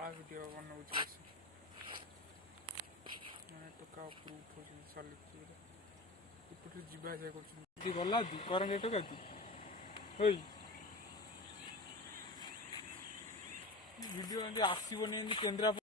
video बनाऊँ मैंने टका प्रूफ हो एपटे जीवा कर गला करेंगे टका वीडियो आसवन केन्द्रा